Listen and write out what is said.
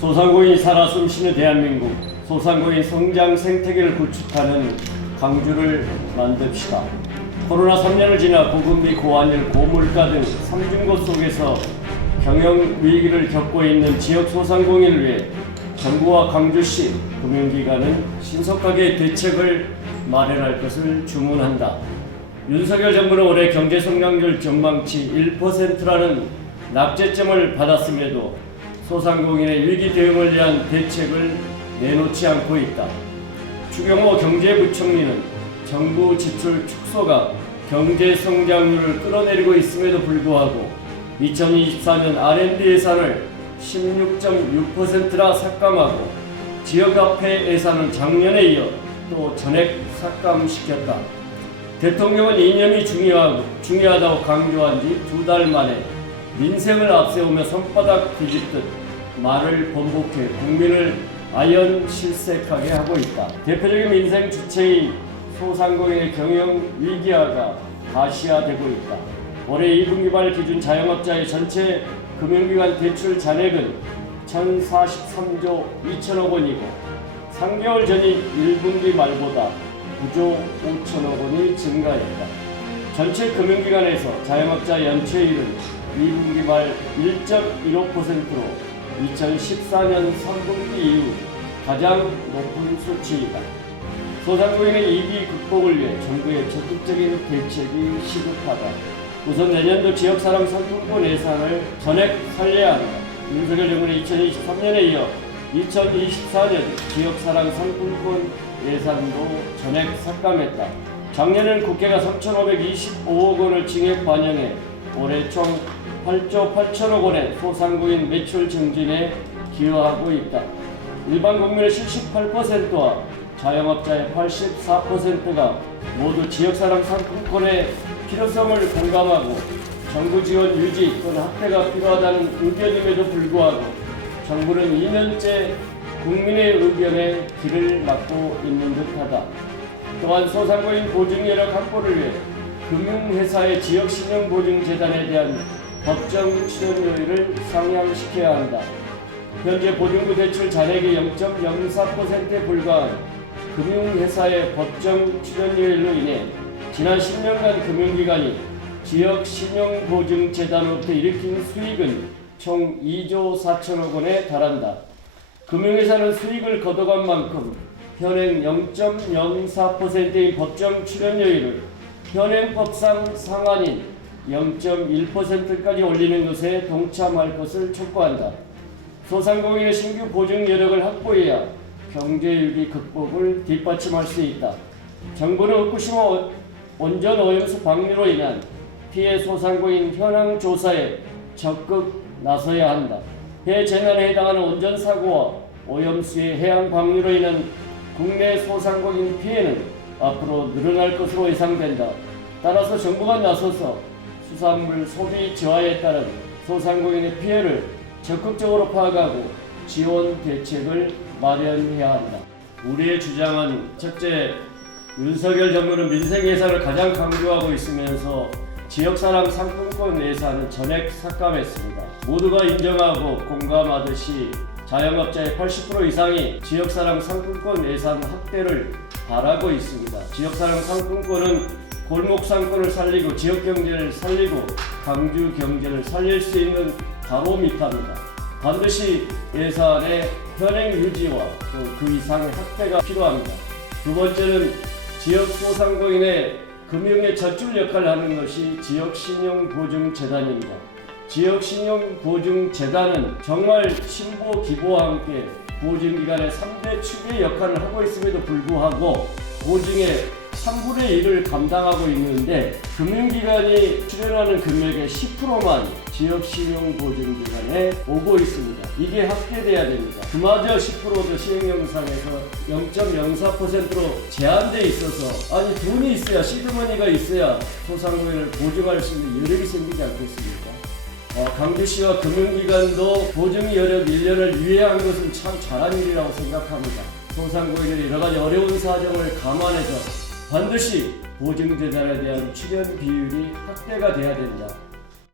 소상공인이 살아 숨쉬는 대한민국, 소상공인 성장 생태계를 구축하는 광주를 만듭시다. 코로나 3년을 지나 고금리, 고환율, 고물가 등 삼중고 속에서 경영 위기를 겪고 있는 지역 소상공인을 위해 정부와 광주시 금융기관은 신속하게 대책을 마련할 것을 주문한다. 윤석열 정부는 올해 경제 성장률 전망치 1%라는 낙제점을 받았음에도 소상공인의 위기 대응을 위한 대책을 내놓지 않고 있다. 추경호 경제부총리는 정부 지출 축소가 경제 성장률을 끌어내리고 있음에도 불구하고 2024년 R&D 예산을 16.6%나 삭감하고 지역화폐 예산은 작년에 이어 또 전액 삭감시켰다. 대통령은 이념이 중요하다고 강조한 지 2달 만에 민생을 앞세우며 손바닥 뒤집듯 말을 번복해 국민을 아연실색하게 하고 있다. 대표적인 민생 주체인 소상공인의 경영 위기화가 가시화되고 있다. 올해 2분기 말 기준 자영업자의 전체 금융기관 대출 잔액은 1,043조 2천억 원이고 3개월 전인 1분기 말보다 9조 5천억 원이 증가했다. 전체 금융기관에서 자영업자 연체율은 2분기 말 1.15%로 2014년 3분기 이후 가장 높은 수치이다. 소상공인의 위기 극복을 위해 정부의 적극적인 대책이 시급하다. 우선 내년도 지역사랑 상품권 예산을 전액 살려야 한다. 윤석열 정부는 2023년에 이어 2024년 지역사랑 상품권 예산도 전액 삭감했다. 작년에는 국회가 3,525억 원을 징액 반영해 올해 총 8조 8천억 원의 소상공인 매출 증진에 기여하고 있다. 일반 국민의 78%와 자영업자의 84%가 모두 지역사랑 상품권의 필요성을 공감하고 정부 지원 유지 또는 확대가 필요하다는 의견임에도 불구하고 정부는 2년째 국민의 의견에 귀를 막고 있는 듯하다. 또한 소상공인 보증여력 확보를 위해 금융회사의 지역신용보증재단에 대한 법정 출연료를 상향시켜야 한다. 현재 보증부 대출 잔액이 0.04%에 불과한 금융회사의 법정 출연료로 인해 지난 10년간 금융기관이 지역신용보증재단으로부터 일으킨 수익은 총 2조 4천억 원에 달한다. 금융회사는 수익을 걷어간 만큼 현행 0.04%인 법정 출연료율을 현행법상 상한인 0.1%까지 올리는 것에 동참할 것을 촉구한다. 소상공인의 신규 보증 여력을 확보해야 경제위기 극복을 뒷받침할 수 있다. 정부는 후쿠시마 원전 오염수 방류로 인한 피해 소상공인 현황 조사에 적극 나서야 한다. 해 재난에 해당하는 원전 사고와 오염수의 해양 방류로 인한 국내 소상공인 피해는 앞으로 늘어날 것으로 예상된다. 따라서 정부가 나서서 수산물 소비 저하에 따른 소상공인의 피해를 적극적으로 파악하고 지원 대책을 마련해야 한다. 우리의 주장은 첫째, 윤석열 정부는 민생 예산을 가장 강조하고 있으면서 지역사랑 상품권 예산은 전액 삭감했습니다. 모두가 인정하고 공감하듯이 자영업자의 80% 이상이 지역사랑 상품권 예산 확대를 바라고 있습니다. 지역사랑 상품권은 골목상권을 살리고 지역경제를 살리고 광주 경제를 살릴 수 있는 바로미터입니다. 반드시 예산의 현행 유지와 또 그 이상의 확대가 필요합니다. 두 번째는 지역 소상공인의 금융의 젖줄 역할을 하는 것이 지역신용보증재단입니다. 지역신용보증재단은 정말 신보 기보와 함께 보증기관의 3대 축의 역할을 하고 있음에도 불구하고 보증의 3분의 1을 감당하고 있는데 금융기관이 출연하는 금액의 10%만 지역신용보증기관에 오고 있습니다. 이게 확대돼야 됩니다. 그마저 10%도 시행령상에서 0.04%로 제한돼 있어서 아니 돈이 있어야 시드머니가 있어야 소상공인을 보증할 수 있는 여력이 생기지 않겠습니까? 광주시와 금융기관도 보증 여력 1년을 유예한 것은 참 잘한 일이라고 생각합니다. 소상공인의 여러가지 어려운 사정을 감안해서 반드시 보증재단에 대한 출연 비율이 확대가 돼야 된다.